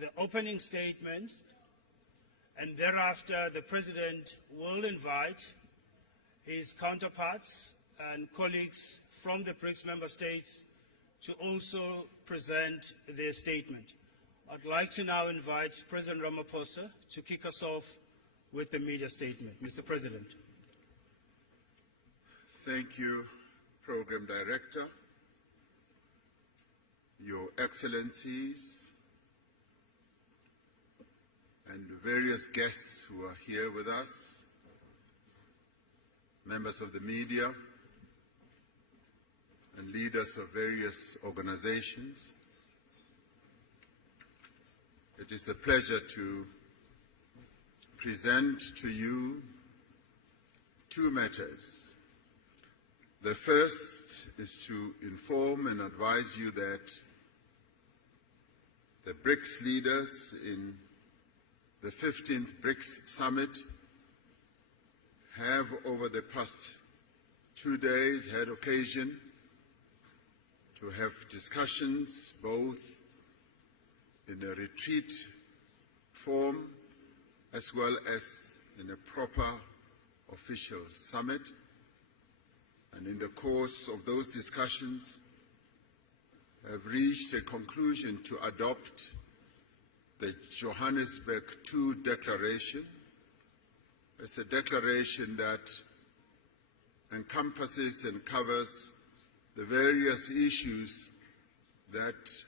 the opening statements, and thereafter the President will invite his counterparts and colleagues from the BRICS member states to also present their statement. I'd like to now invite President Ramaposha to kick us off with the media statement. Mr. President. Thank you, Program Director, Your Excellencies, and various guests who are here with us, members of the media, and leaders of various organizations. It is a pleasure to present to you two matters. The first is to inform and advise you that the BRICS leaders in the 15th BRICS Summit have over the past 2 days had occasion to have discussions both in a retreat form as well as in a proper official summit. And in the course of those discussions, have reached a conclusion to adopt the Johannesburg II Declaration. It's a declaration that encompasses and covers the various issues that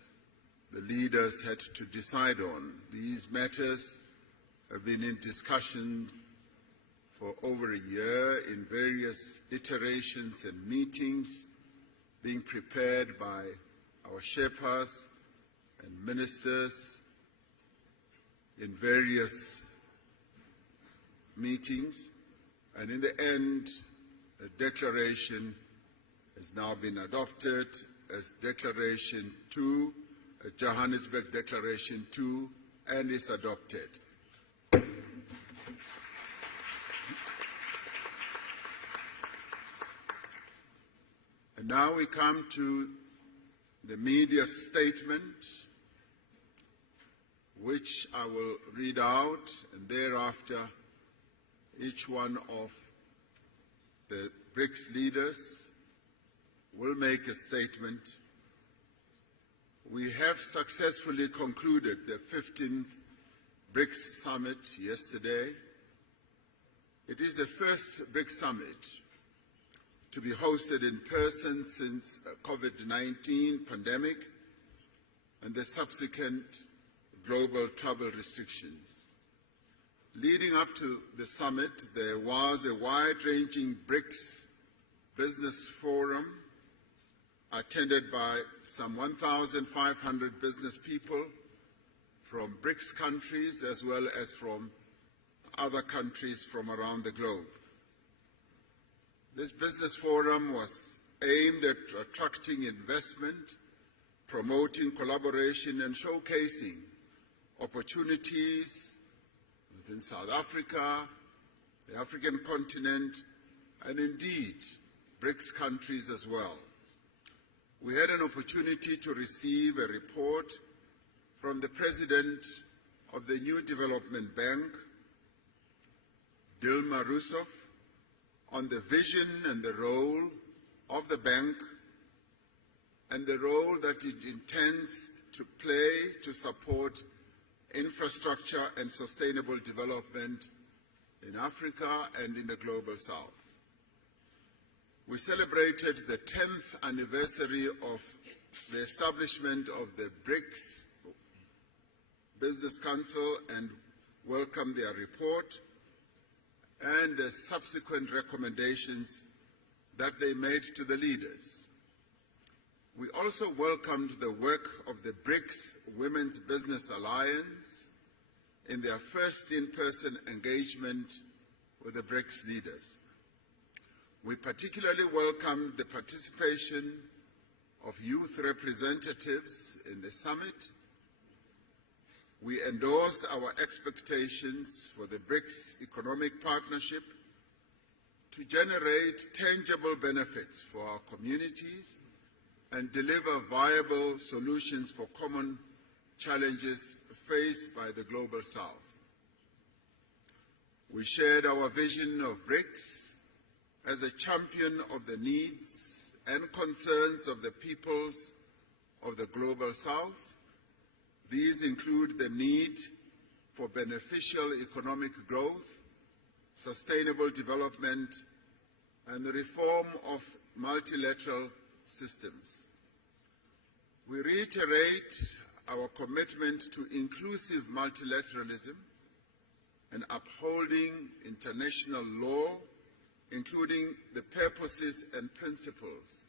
the leaders had to decide on. These matters have been in discussion for over a year in various iterations and meetings being prepared by our Sherpas and ministers in various meetings. And in the end, a declaration has now been adopted as Declaration 2, Johannesburg Declaration 2, and is adopted. And now we come to the media statement, which I will read out, and thereafter each one of the BRICS leaders will make a statement. We have successfully concluded the 15th BRICS Summit yesterday. It is the first BRICS Summit to be hosted in person since COVID-19 pandemic and the subsequent global travel restrictions. Leading up to the summit, there was a wide-ranging BRICS business forum attended by some 1,500 business people from BRICS countries as well as from other countries from around the globe. This business forum was aimed at attracting investment, promoting collaboration, and showcasing opportunities within South Africa, the African continent, and indeed BRICS countries as well. We had an opportunity to receive a report from the President of the New Development Bank, Dilma Rousseff, on the vision and the role of the bank and the role that it intends to play to support infrastructure and sustainable development in Africa and in the Global South. We celebrated the 10th anniversary of the establishment of the BRICS Business Council and welcomed their report and the subsequent recommendations that they made to the leaders. We also welcomed the work of the BRICS Women's Business Alliance in their first in-person engagement with the BRICS leaders. We particularly welcomed the participation of youth representatives in the summit. We endorsed our expectations for the BRICS economic partnership to generate tangible benefits for our communities and deliver viable solutions for common challenges faced by the Global South. We shared our vision of BRICS as a champion of the needs and concerns of the peoples of the Global South. These include the need for beneficial economic growth, sustainable development, and the reform of multilateral systems. We reiterate our commitment to inclusive multilateralism and upholding international law, including the purposes and principles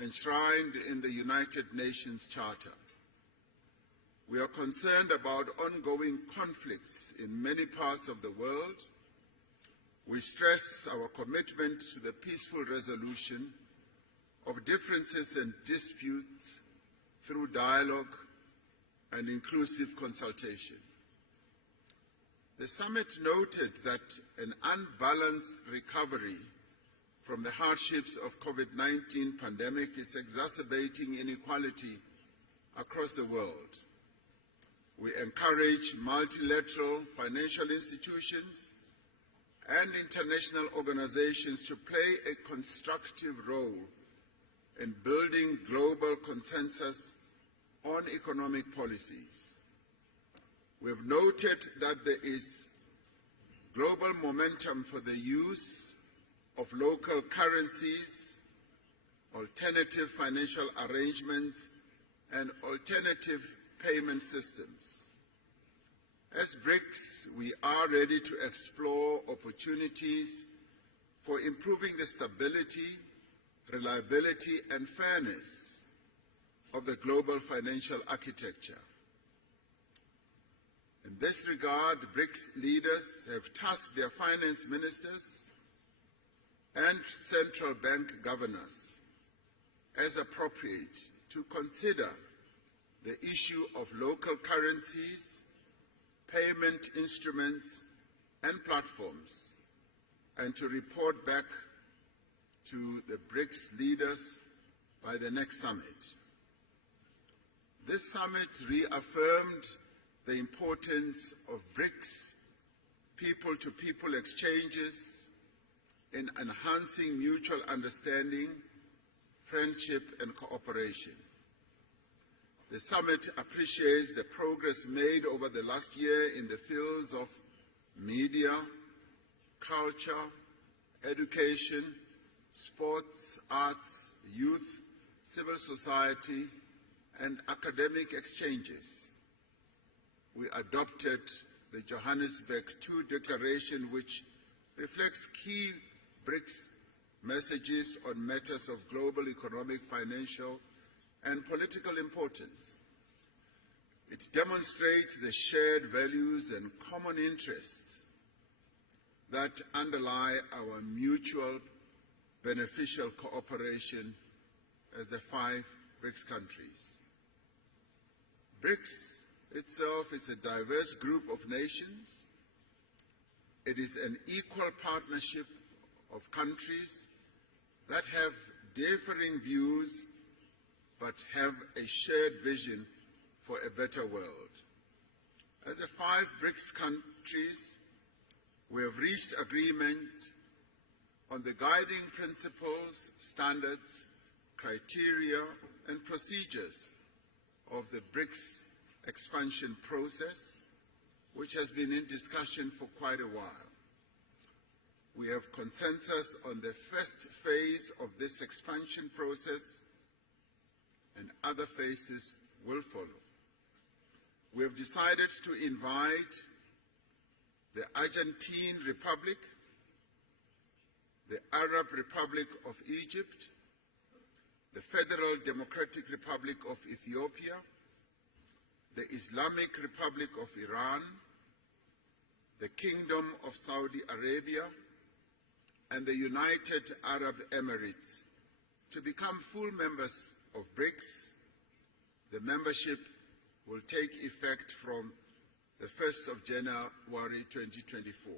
enshrined in the United Nations Charter. We are concerned about ongoing conflicts in many parts of the world. We stress our commitment to the peaceful resolution of differences and disputes through dialogue and inclusive consultation. The summit noted that an unbalanced recovery from the hardships of COVID-19 pandemic is exacerbating inequality across the world. We encourage multilateral financial institutions and international organizations to play a constructive role in building global consensus on economic policies. We have noted that there is global momentum for the use of local currencies, alternative financial arrangements, and alternative payment systems. As BRICS, we are ready to explore opportunities for improving the stability, reliability, and fairness of the global financial architecture. In this regard, BRICS leaders have tasked their finance ministers and central bank governors, as appropriate, to consider the issue of local currencies, payment instruments, and platforms, and to report back to the BRICS leaders by the next summit. This summit reaffirmed the importance of BRICS people-to-people exchanges in enhancing mutual understanding, friendship, and cooperation. The summit appreciates the progress made over the last year in the fields of media, culture, education, sports, arts, youth, civil society, and academic exchanges. We adopted the Johannesburg II Declaration, which reflects key BRICS messages on matters of global economic, financial, and political importance. It demonstrates the shared values and common interests that underlie our mutual beneficial cooperation as the 5 BRICS countries. BRICS itself is a diverse group of nations. It is an equal partnership of countries that have differing views but have a shared vision for a better world. As the 5 BRICS countries, we have reached agreement on the guiding principles, standards, criteria, and procedures of the BRICS expansion process, which has been in discussion for quite a while. We have consensus on the first phase of this expansion process, and other phases will follow. We have decided to invite the Argentine Republic, the Arab Republic of Egypt, the Federal Democratic Republic of Ethiopia, the Islamic Republic of Iran, the Kingdom of Saudi Arabia, and the United Arab Emirates to become full members of BRICS. The membership will take effect from the 1st of January 2024.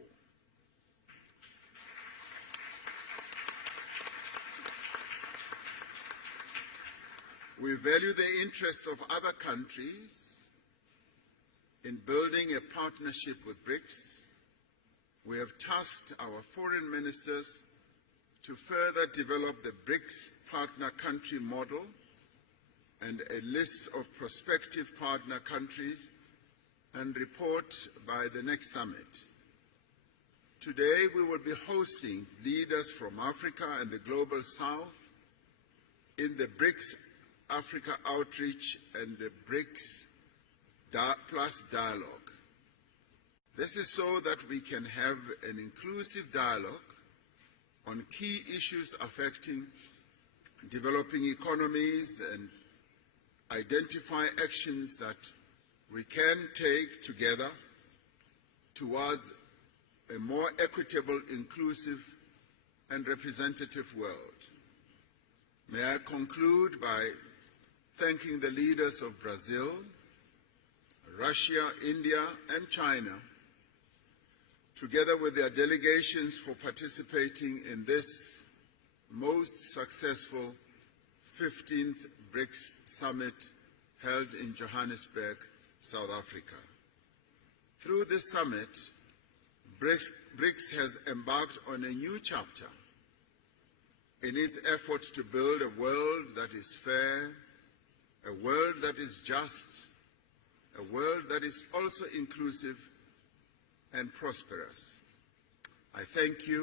We value the interests of other countries in building a partnership with BRICS, we have tasked our foreign ministers to further develop the BRICS partner country model and a list of prospective partner countries and report by the next summit. Today, we will be hosting leaders from Africa and the Global South in the BRICS Africa Outreach and the BRICS Plus Dialogue. This is so that we can have an inclusive dialogue on key issues affecting developing economies and identify actions that we can take together towards a more equitable, inclusive, and representative world. May I conclude by thanking the leaders of Brazil, Russia, India, and China, together with their delegations, for participating in this most successful 15th BRICS Summit held in Johannesburg, South Africa. Through this summit, BRICS has embarked on a new chapter in its efforts to build a world that is fair, a world that is just, a world that is also inclusive and prosperous. I thank you